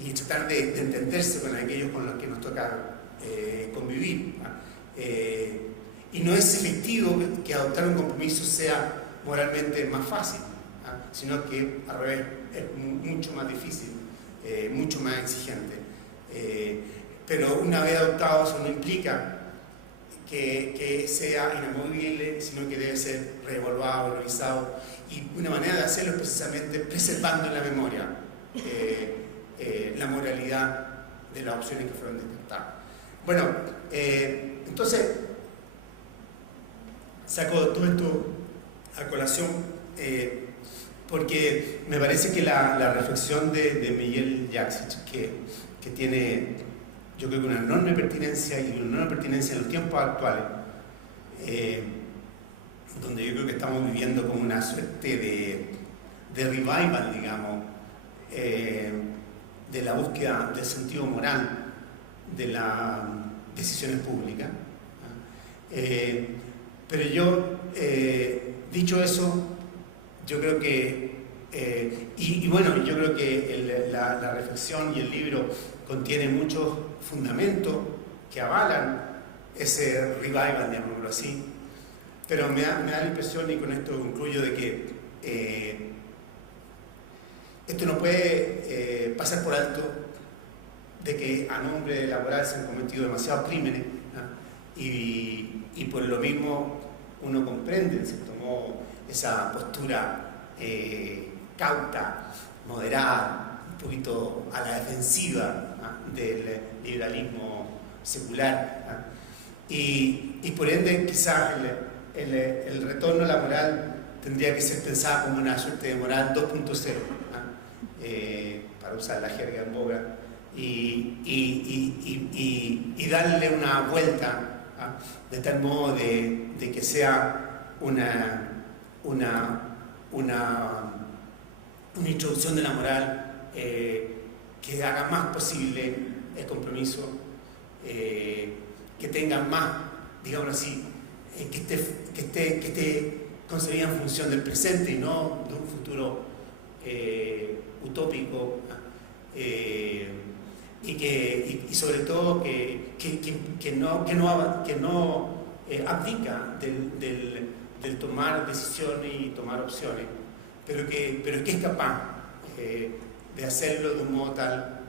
y tratar de entenderse con aquellos con los que nos toca convivir. Y no es efectivo que adoptar un compromiso sea moralmente más fácil, sino que al revés, es mucho más difícil, mucho más exigente. Pero una vez adoptado, eso no implica que sea inamovible, sino que debe ser reevaluado, valorizado, y una manera de hacerlo es precisamente preservando en la memoria la moralidad de las opciones que fueron descartadas. Bueno, entonces saco todo esto a colación porque me parece que la reflexión de Miguel Jaksic, que tiene, yo creo que una enorme pertinencia y una enorme pertinencia en los tiempos actuales, donde yo creo que estamos viviendo como una suerte de revival, digamos, de la búsqueda del sentido moral de las decisiones públicas. Pero yo, dicho eso, yo creo que, bueno, yo creo que la reflexión y el libro contienen muchos fundamentos que avalan ese revival, digámoslo así, pero me da la impresión, y con esto concluyo, de que esto no puede pasar por alto, de que a nombre de la moral se han cometido demasiados crímenes, ¿no? Y por lo mismo uno comprende, en cierto modo, esa postura cauta, moderada, un poquito a la defensiva, ¿no?, del liberalismo secular, ¿no? Y por ende quizás el retorno a la moral tendría que ser pensada como una suerte de moral 2.0, ¿no? Para usar la jerga en boga, y darle una vuelta, ¿no?, de tal modo de que sea una introducción de la moral que haga más posible el compromiso, que tenga más, digamos así, que esté concebida en función del presente y no de un futuro utópico, y sobre todo que no abdica del tomar decisiones y tomar opciones, pero que es capaz de hacerlo de un modo tal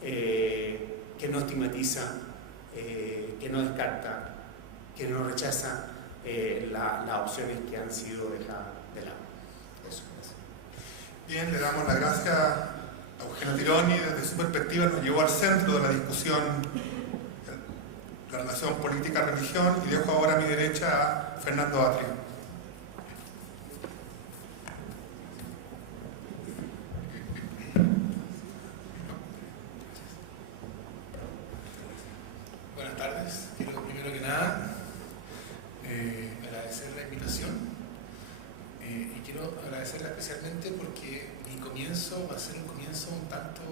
que no estigmatiza, que no descarta, que no rechaza las opciones que han sido dejadas de lado. Eso es. Bien, le damos las gracias a Eugenio Tironi. Desde su perspectiva nos llevó al centro de la discusión la relación política-religión, y dejo ahora a mi derecha a Fernando Atrio. Buenas tardes. Quiero primero que nada agradecer la invitación, y quiero agradecerla especialmente porque mi comienzo va a ser un comienzo un tanto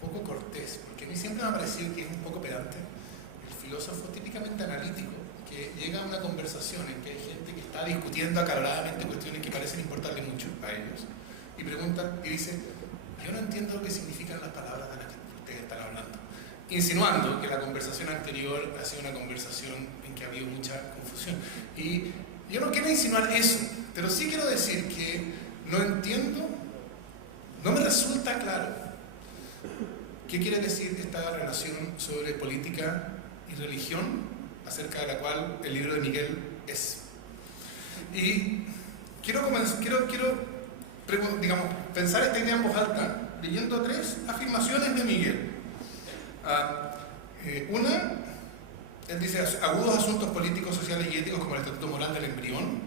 poco cortés, porque a mí siempre me ha parecido que es un poco pedante el filósofo típicamente analítico que llega a una conversación en que hay gente que está discutiendo acaloradamente cuestiones que parecen importarle mucho a ellos, y pregunta y dice: yo no entiendo lo que significan las palabras de las que ustedes están hablando, insinuando que la conversación anterior ha sido una conversación en que ha habido mucha confusión. Y yo no quiero insinuar eso, pero sí quiero decir que no entiendo, no me resulta claro qué quiere decir esta relación sobre política y religión, acerca de la cual el libro de Miguel es. Y quiero pensar esta idea en voz alta leyendo 3 afirmaciones de Miguel. Una, él dice: agudos asuntos políticos, sociales y éticos como el estatuto moral del embrión,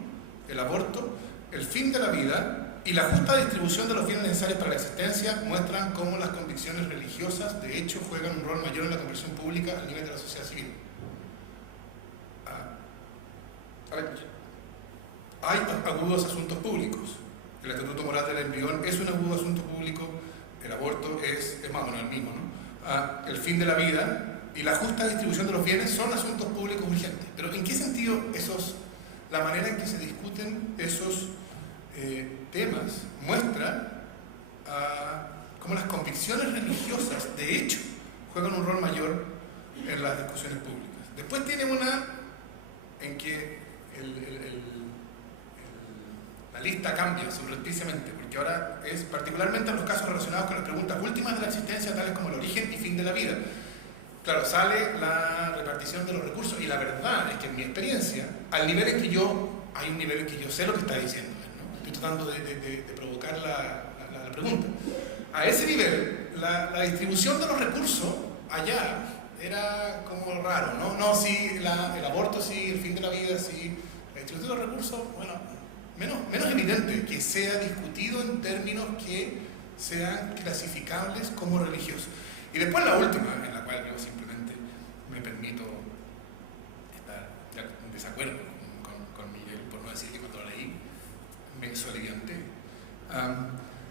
el aborto, el fin de la vida y la justa distribución de los bienes necesarios para la existencia muestran cómo las convicciones religiosas de hecho juegan un rol mayor en la conversión pública al nivel de la sociedad civil. Hay agudos asuntos públicos. El estatuto moral del embrión es un agudo asunto público, el aborto es más o menos el mismo, ¿no? El fin de la vida y la justa distribución de los bienes son asuntos públicos urgentes. Pero ¿en qué sentido la manera en que se discuten esos temas muestra cómo las convicciones religiosas, de hecho, juegan un rol mayor en las discusiones públicas. Después tiene una en que la lista cambia subrepticiamente, porque ahora es particularmente en los casos relacionados con las preguntas últimas de la existencia, tales como el origen y fin de la vida. Claro, sale la repartición de los recursos, y la verdad es que en mi experiencia, al nivel en que hay un nivel en que yo sé lo que está diciendo, ¿no? Estoy tratando de provocar la pregunta. A ese nivel, la distribución de los recursos allá era como raro, ¿no? No, sí, el aborto sí, el fin de la vida sí, la distribución de los recursos, bueno, menos evidente que sea discutido en términos que sean clasificables como religiosos. Y después la última, en la cual yo simplemente me permito estar en desacuerdo con Miguel, por no decir que cuando la leí me solivianté.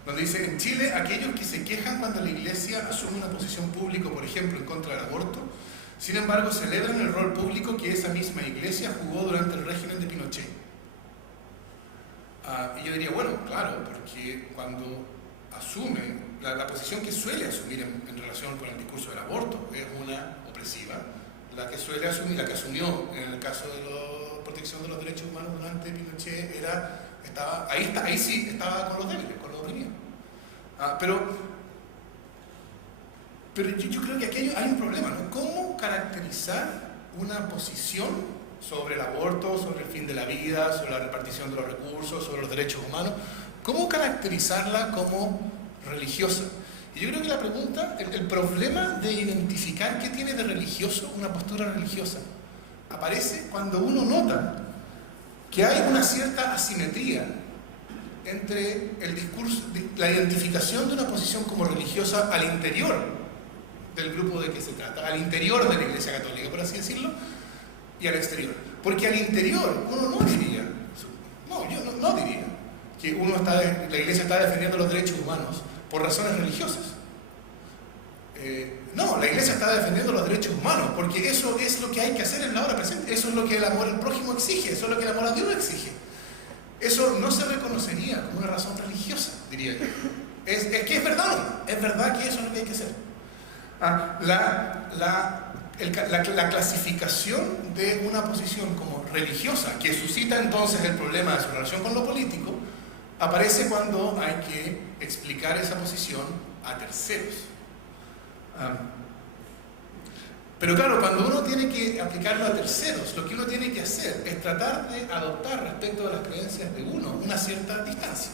Donde dice, en Chile, aquellos que se quejan cuando la Iglesia asume una posición pública, por ejemplo, en contra del aborto, sin embargo celebran el rol público que esa misma Iglesia jugó durante el régimen de Pinochet. Y yo diría, bueno, claro, porque cuando asume la posición que suele asumir en relación con el discurso del aborto es una opresiva, la que suele asumir, la que asumió en el caso de la protección de los derechos humanos durante Pinochet ahí sí estaba con los débiles, con los oprimidos. Pero yo creo que aquí hay un problema, ¿no? ¿Cómo caracterizar una posición sobre el aborto, sobre el fin de la vida, sobre la repartición de los recursos, sobre los derechos humanos? ¿Cómo caracterizarla como religiosa? Y yo creo que la pregunta, el problema de identificar qué tiene de religioso una postura religiosa, aparece cuando uno nota que hay una cierta asimetría entre el discurso, la identificación de una posición como religiosa al interior del grupo de que se trata, al interior de la Iglesia Católica, por así decirlo, y al exterior. Porque al interior uno no diría que la Iglesia está defendiendo los derechos humanos por razones religiosas. No, la Iglesia está defendiendo los derechos humanos porque eso es lo que hay que hacer en la hora presente, eso es lo que el amor al prójimo exige, eso es lo que el amor a Dios exige. Eso no se reconocería como una razón religiosa, diría yo. Es que es verdad que eso es lo que hay que hacer. La clasificación de una posición como religiosa, que suscita entonces el problema de su relación con lo político, aparece cuando hay que explicar esa posición a terceros. Pero claro, cuando uno tiene que aplicarlo a terceros, lo que uno tiene que hacer es tratar de adoptar respecto a las creencias de uno una cierta distancia.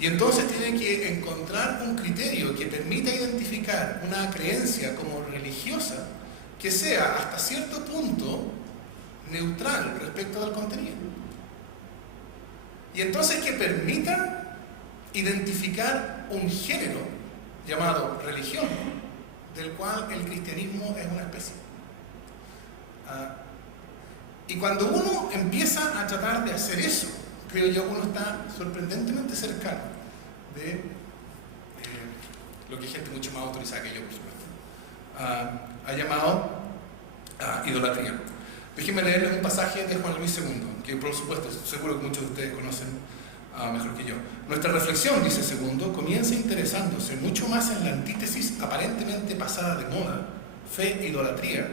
Y entonces tiene que encontrar un criterio que permita identificar una creencia como religiosa que sea hasta cierto punto neutral respecto del contenido. Y entonces que permita identificar un género llamado religión, del cual el cristianismo es una especie. Y cuando uno empieza a tratar de hacer eso, creo yo que uno está sorprendentemente cercano de lo que gente mucho más autorizada que yo, por supuesto, ha llamado idolatría. Déjenme leerles un pasaje de Juan Luis II, que por supuesto seguro que muchos de ustedes conocen mejor que yo. Nuestra reflexión, dice Segundo, comienza interesándose mucho más en la antítesis aparentemente pasada de moda, fe e idolatría,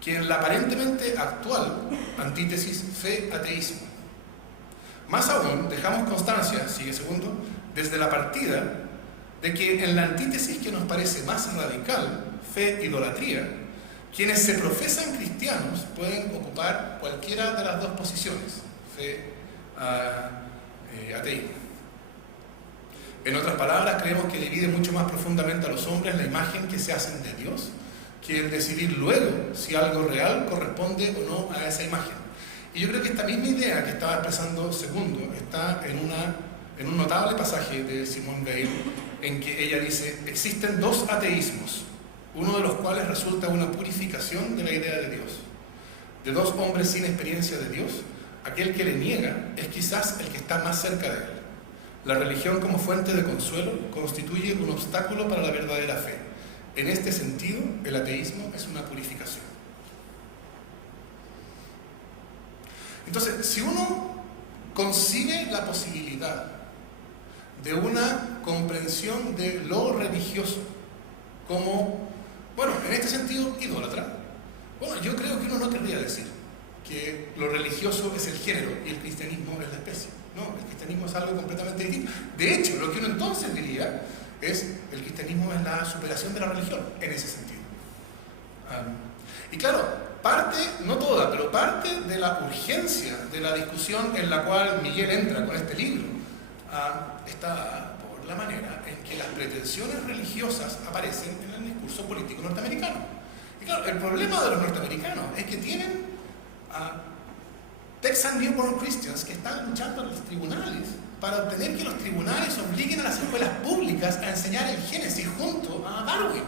que en la aparentemente actual antítesis fe-ateísmo. Más aún, dejamos constancia, sigue Segundo, desde la partida, de que en la antítesis que nos parece más radical, fe-idolatría, quienes se profesan cristianos pueden ocupar cualquiera de las dos posiciones, fe-ateísmo. En otras palabras, creemos que divide mucho más profundamente a los hombres la imagen que se hacen de Dios que el decidir luego si algo real corresponde o no a esa imagen. Y yo creo que esta misma idea que estaba expresando Segundo está en un notable pasaje de Simone Weil, en que ella dice: existen dos ateísmos, uno de los cuales resulta una purificación de la idea de Dios. De dos hombres sin experiencia de Dios, aquel que le niega es quizás el que está más cerca de él. La religión como fuente de consuelo constituye un obstáculo para la verdadera fe. En este sentido, el ateísmo es una purificación. Entonces, si uno concibe la posibilidad de una comprensión de lo religioso como, bueno, en este sentido, idólatra. Bueno, yo creo que uno no querría decir que lo religioso es el género y el cristianismo es la especie. No, el cristianismo es algo completamente distinto. De hecho, lo que uno entonces diría es el cristianismo es la superación de la religión, en ese sentido. Y claro, parte, no toda, pero parte de la urgencia de la discusión en la cual Miguel entra con este libro está por la manera en que las pretensiones religiosas aparecen en el discurso político norteamericano. Y claro, el problema de los norteamericanos es que tienen Texan Newborn Christians que están luchando en los tribunales para obtener que los tribunales obliguen a las escuelas públicas a enseñar el Génesis junto a Darwin.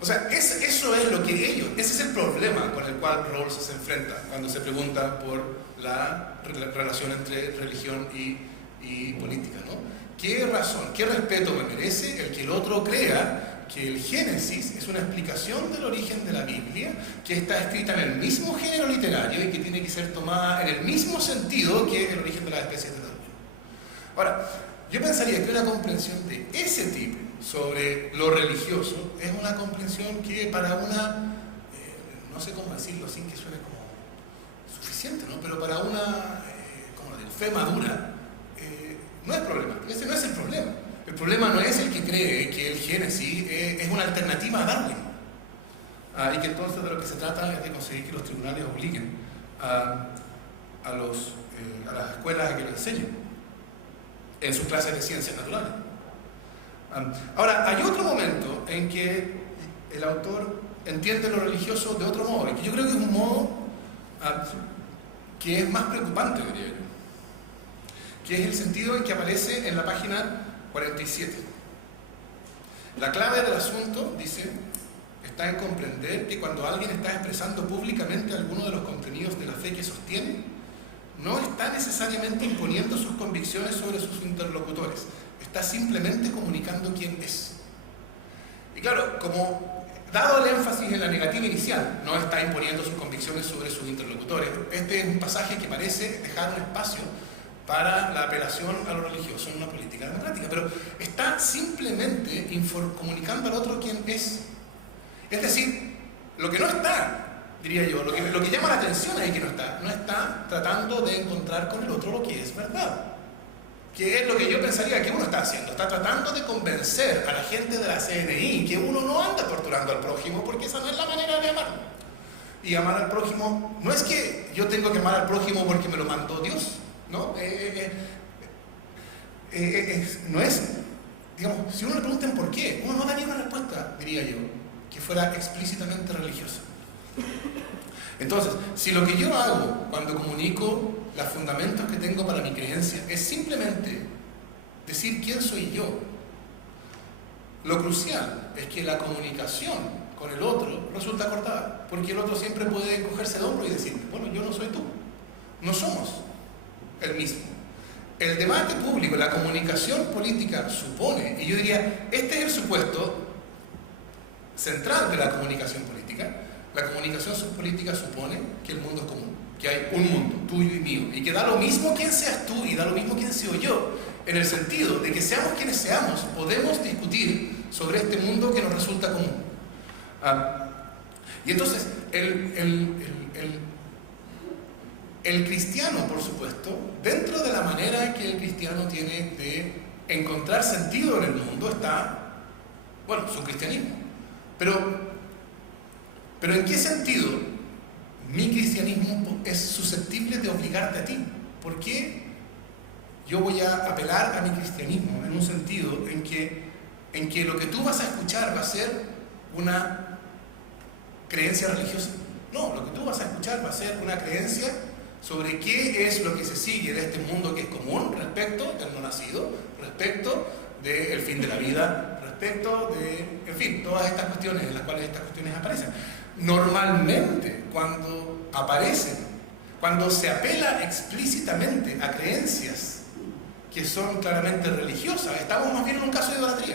O sea, eso es lo que ellos, ese es el problema con el cual Rawls se enfrenta cuando se pregunta por la relación entre religión y política, ¿no? ¿Qué razón, qué respeto me merece el que el otro crea que el Génesis es una explicación del origen de la Biblia, que está escrita en el mismo género literario y que tiene que ser tomada en el mismo sentido que el origen de las especies de Darwin? Ahora, yo pensaría que una comprensión de ese tipo sobre lo religioso es una comprensión que para una, no sé cómo decirlo sin que suene como suficiente, ¿no? Pero para una, como digo, fe madura, no es problema. Ese no es el problema. El problema no es el que cree que el Génesis es una alternativa a Darwin. Y que entonces de lo que se trata es de conseguir que los tribunales obliguen a las escuelas a que lo enseñen en sus clases de ciencias naturales. Ahora, hay otro momento en que el autor entiende lo religioso de otro modo, y que yo creo que es un modo que es más preocupante, diría yo, que es el sentido en que aparece en la página 47. La clave del asunto, dice, está en comprender que cuando alguien está expresando públicamente alguno de los contenidos de la fe que sostiene, no está necesariamente imponiendo sus convicciones sobre sus interlocutores, está simplemente comunicando quién es. Y claro, como dado el énfasis en la negativa inicial, no está imponiendo sus convicciones sobre sus interlocutores, este es un pasaje que parece dejar un espacio para la apelación a lo religioso en una política democrática, pero está simplemente comunicando al otro quién es. Es decir, lo que no está, diría yo, lo que llama la atención ahí que no está tratando de encontrar con el otro lo que es verdad. Que es lo que yo pensaría que uno está haciendo. Está tratando de convencer a la gente de la CNI que uno no anda torturando al prójimo, porque esa no es la manera de amarlo. Y amar al prójimo, no es que yo tengo que amar al prójimo porque me lo mandó Dios, ¿no? No es, digamos, si uno le preguntan por qué, uno no daría una respuesta, diría yo, que fuera explícitamente religiosa. Entonces, si lo que yo hago cuando comunico los fundamentos que tengo para mi creencia es simplemente decir quién soy yo, lo crucial es que la comunicación con el otro resulta cortada, porque el otro siempre puede encogerse de hombro y decir, bueno, yo no soy tú, no somos el mismo. El debate público, la comunicación política supone, y yo diría, este es el supuesto central de la comunicación política. La comunicación política supone que el mundo es común, que hay un mundo, tuyo y mío, y que da lo mismo quién seas tú y da lo mismo quién sea yo, en el sentido de que seamos quienes seamos, podemos discutir sobre este mundo que nos resulta común. Y entonces, el cristiano, por supuesto, dentro de la manera que el cristiano tiene de encontrar sentido en el mundo está, bueno, su cristianismo. Pero ¿en qué sentido mi cristianismo es susceptible de obligarte a ti? ¿Por qué yo voy a apelar a mi cristianismo en un sentido en que lo que tú vas a escuchar va a ser una creencia religiosa? No, lo que tú vas a escuchar va a ser una creencia sobre qué es lo que se sigue de este mundo que es común respecto del no nacido, respecto del fin de la vida, respecto de, en fin, todas estas cuestiones en las cuales estas cuestiones aparecen. Normalmente, cuando se apela explícitamente a creencias que son claramente religiosas, estamos más bien en un caso de idolatría.